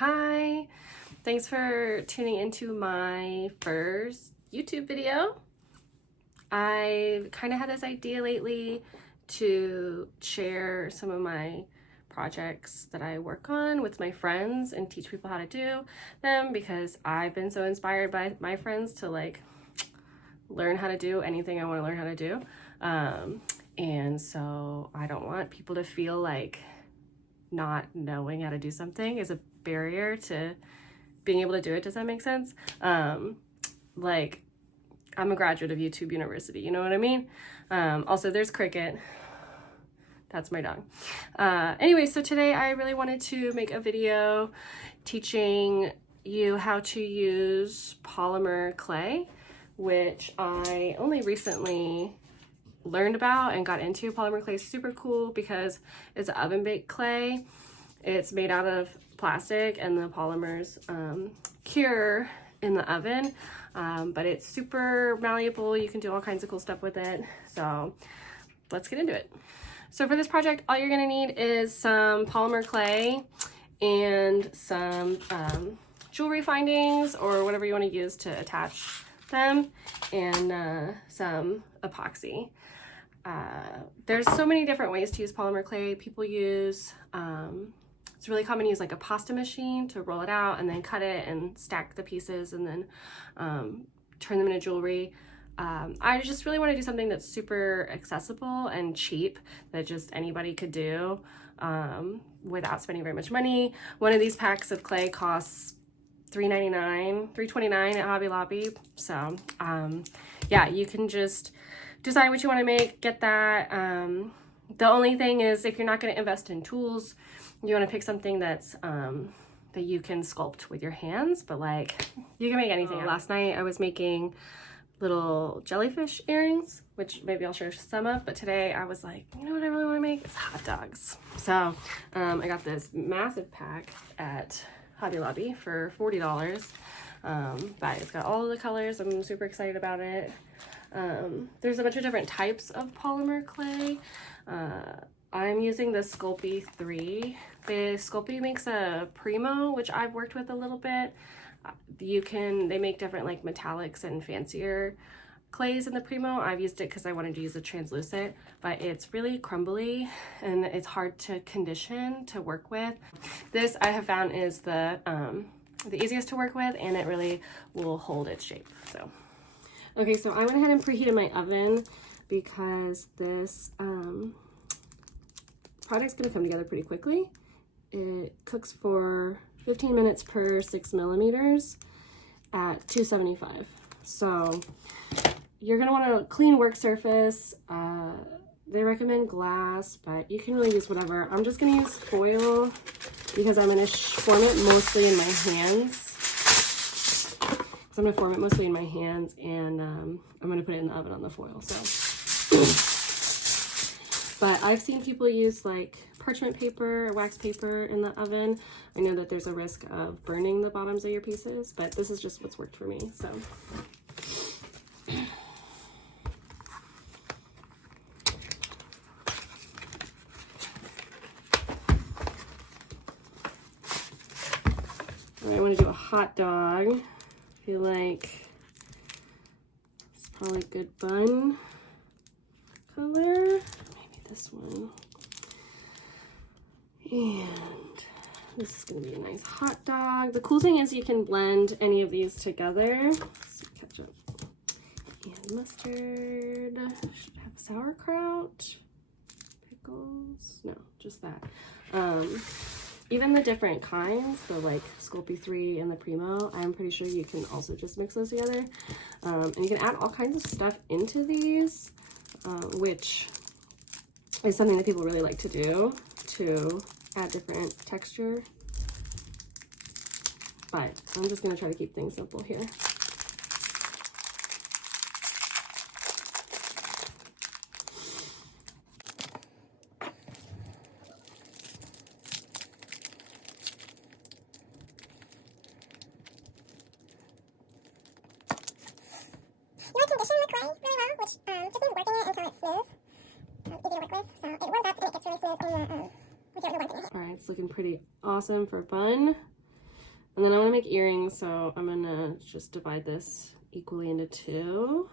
Hi, thanks for tuning into my first YouTube video. I kind of had this idea lately to share some of my projects that I work on with my friends and teach people how to do them, because I've been so inspired by my friends to like learn how to do anything I want to learn how to do. And so I don't want people to feel like not knowing how to do something is a barrier to being able to do it. Does that make sense? Like, I'm a graduate of YouTube University, you know what I mean? Also, there's Cricket. That's my dog. Anyway, so today I really wanted to make a video teaching you how to use polymer clay, which I only recently learned about and got into. Polymer clay is super cool because it's an oven baked clay. It's made out of plastic and the polymers cure in the oven, but it's super malleable. You can do all kinds of cool stuff with it. So let's get into it. So for this project, all you're gonna need is some polymer clay and some jewelry findings or whatever you want to use to attach them, and some epoxy. There's so many different ways to use polymer clay. People use, it's really common to use like a pasta machine to roll it out and then cut it and stack the pieces and then turn them into jewelry. I just really want to do something that's super accessible and cheap that just anybody could do without spending very much money. One of these packs of clay costs $3.29 at Hobby Lobby. So yeah, you can just decide what you want to make, get that. The only thing is, if you're not going to invest in tools, you want to pick something that's that you can sculpt with your hands, but like you can make anything. Last night I was making little jellyfish earrings, which maybe I'll share some of, but today I was like, you know what I really want to make is hot dogs. So I got this massive pack at Hobby Lobby for $40, but it's got all of the colors. I'm super excited about it. There's a bunch of different types of polymer clay. I'm using the Sculpey 3. Sculpey makes a Primo, which I've worked with a little bit. They make different like metallics and fancier clays in the Primo. I've used it because I wanted to use a translucent, but it's really crumbly and it's hard to condition to work with. This I have found is the easiest to work with, and it really will hold its shape. So okay, so I went ahead and preheated my oven because this product's gonna come together pretty quickly. It cooks for 15 minutes per 6 millimeters at 275. So you're gonna want a clean work surface. They recommend glass, but you can really use whatever. I'm just gonna use foil because I'm gonna form it mostly in my hands. So I'm gonna form it mostly in my hands, and I'm gonna put it in the oven on the foil. So, but I've seen people use like parchment paper or wax paper in the oven. I know that there's a risk of burning the bottoms of your pieces, but this is just what's worked for me. So I want to do a hot dog. I feel like it's probably a good bun color. Maybe this one. And this is going to be a nice hot dog. The cool thing is you can blend any of these together. So ketchup and mustard. Should have sauerkraut. Pickles. No, just that. Even the different kinds, the like Sculpey 3 and the Primo, I'm pretty sure you can also just mix those together. And you can add all kinds of stuff into these, which is something that people really like to do, to add different texture. But I'm just going to try to keep things simple here. You want to condition the clay really well, which just means working it until it's smooth, easy to work with. So it warms up and it gets really smooth in the All right, it's looking pretty awesome for a bun. And then I want to make earrings, so I'm gonna just divide this equally into two.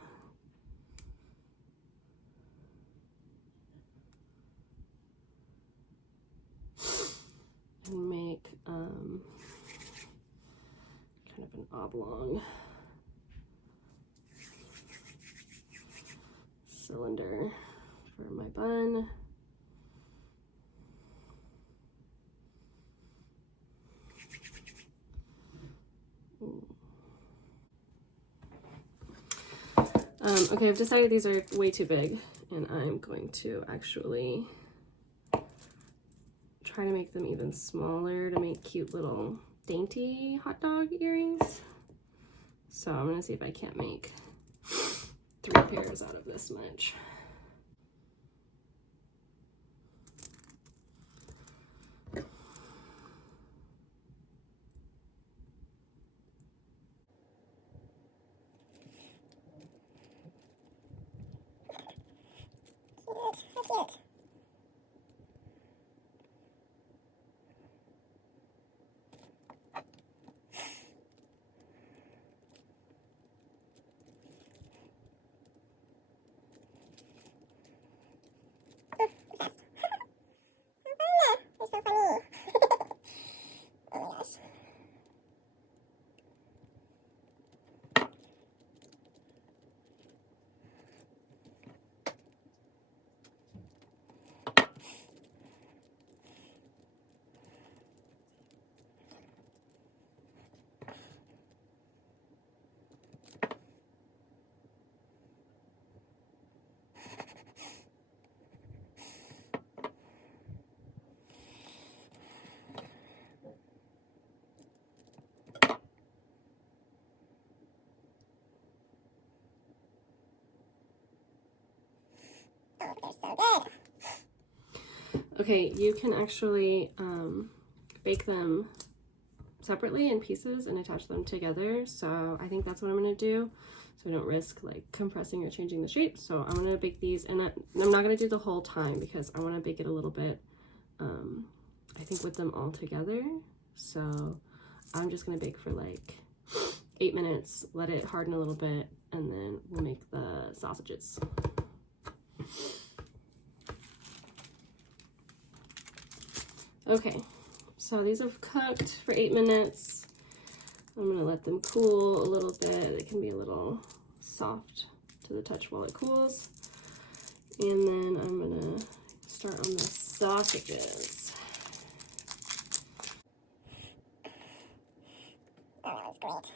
And make kind of an oblong cylinder for my bun. Okay, I've decided these are way too big, and I'm going to actually try to make them even smaller to make cute little dainty hot dog earrings. So I'm gonna see if I can't make 3 pairs out of this much. Cute, so cute. You're so funny. Oh my gosh. Oh, they're so good. Okay, you can actually bake them separately in pieces and attach them together. So I think that's what I'm gonna do, so I don't risk like compressing or changing the shape. So I'm gonna bake these, and I'm not gonna do the whole time because I want to bake it a little bit, I think with them all together. So I'm just gonna bake for like 8 minutes, let it harden a little bit, and then we'll make the sausages. Okay, so these have cooked for 8 minutes. I'm gonna let them cool a little bit. It can be a little soft to the touch while it cools. And then I'm gonna start on the sausages. Oh, that was great.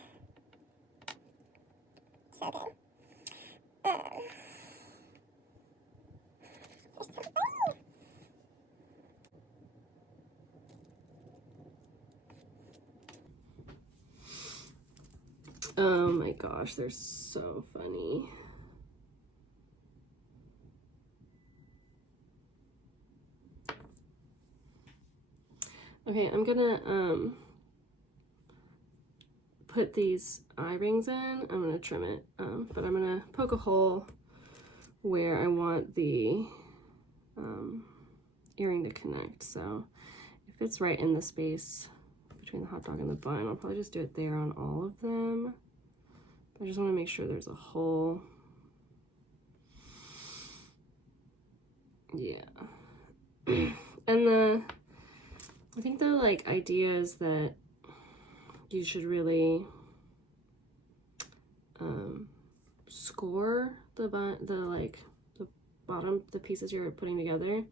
So good. They're so funny. Oh my gosh, they're so funny. Okay, I'm gonna put these eye rings in. I'm gonna trim it, but I'm gonna poke a hole where I want the earring to connect. So if it's right in the space between the hot dog and the bun, I'll probably just do it there on all of them. I just want to make sure there's a hole. Yeah. And I think the like idea is that you should really score the bottom, the pieces you're putting together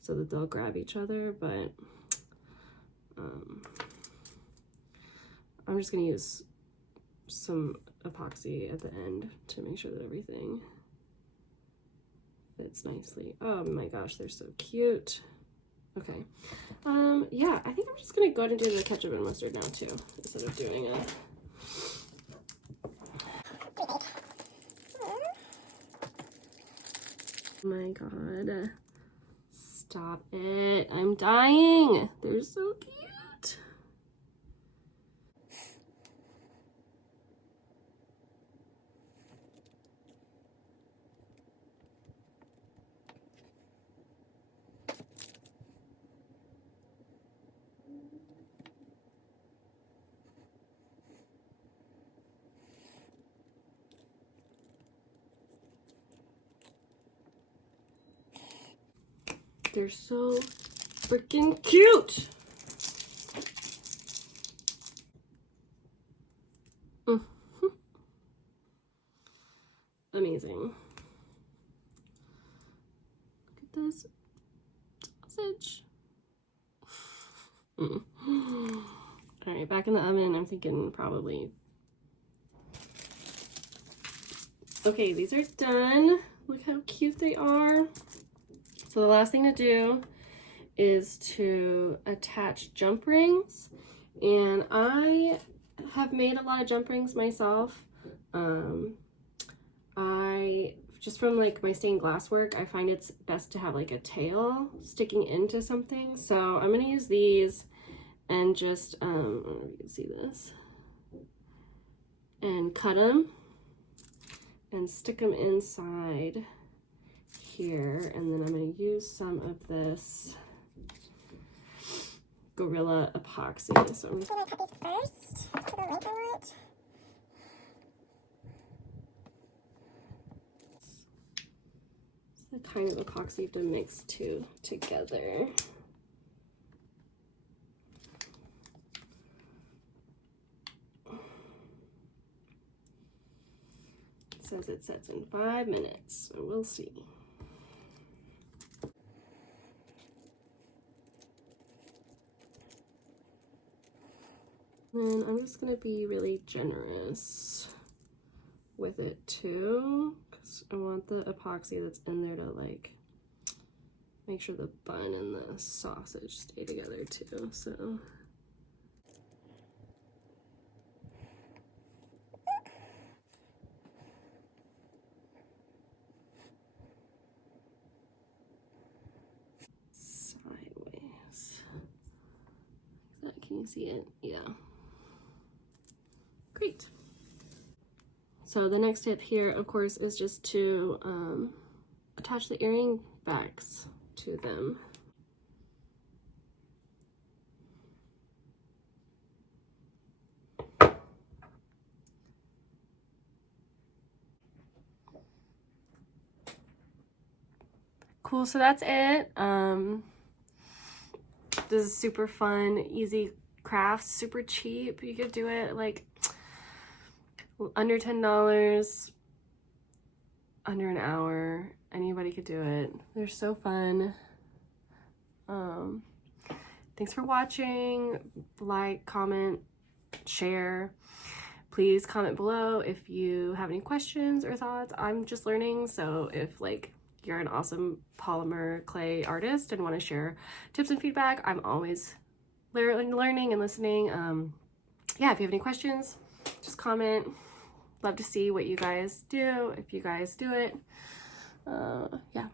so that they'll grab each other, but I'm just gonna use some epoxy at the end to make sure that everything fits nicely. Oh my gosh, they're so cute. Okay, yeah, I think I'm just gonna go ahead and do the ketchup and mustard now too, instead of doing a oh my god, stop it, I'm dying. They're so cute. They're so freaking cute. Amazing. Look at this sausage. All right, back in the oven. I'm thinking probably. Okay, these are done. Look how cute they are. So the last thing to do is to attach jump rings, and I have made a lot of jump rings myself. I just from like my stained glass work, I find it's best to have like a tail sticking into something. So I'm gonna use these and just I don't know if you can see this, and cut them and stick them inside here, and then I'm going to use some of this Gorilla epoxy. So I'm going to cut these first to the length I want. It's the kind of epoxy to mix two together. It says it sets in 5 minutes, so we'll see. And I'm just gonna be really generous with it too, because I want the epoxy that's in there to like make sure the bun and the sausage stay together too. So sideways. Can you see it? Yeah. Great. So the next step here, of course, is just to attach the earring backs to them. Cool, so that's it. This is super fun, easy craft, super cheap. You could do it like under $10, under an hour. Anybody could do it. They're so fun. Thanks for watching. Like, comment, share. Please comment below if you have any questions or thoughts. I'm just learning, so if like you're an awesome polymer clay artist and want to share tips and feedback, I'm always learning and listening. Yeah, if you have any questions, just comment. Love to see what you guys do, if you guys do it. Yeah.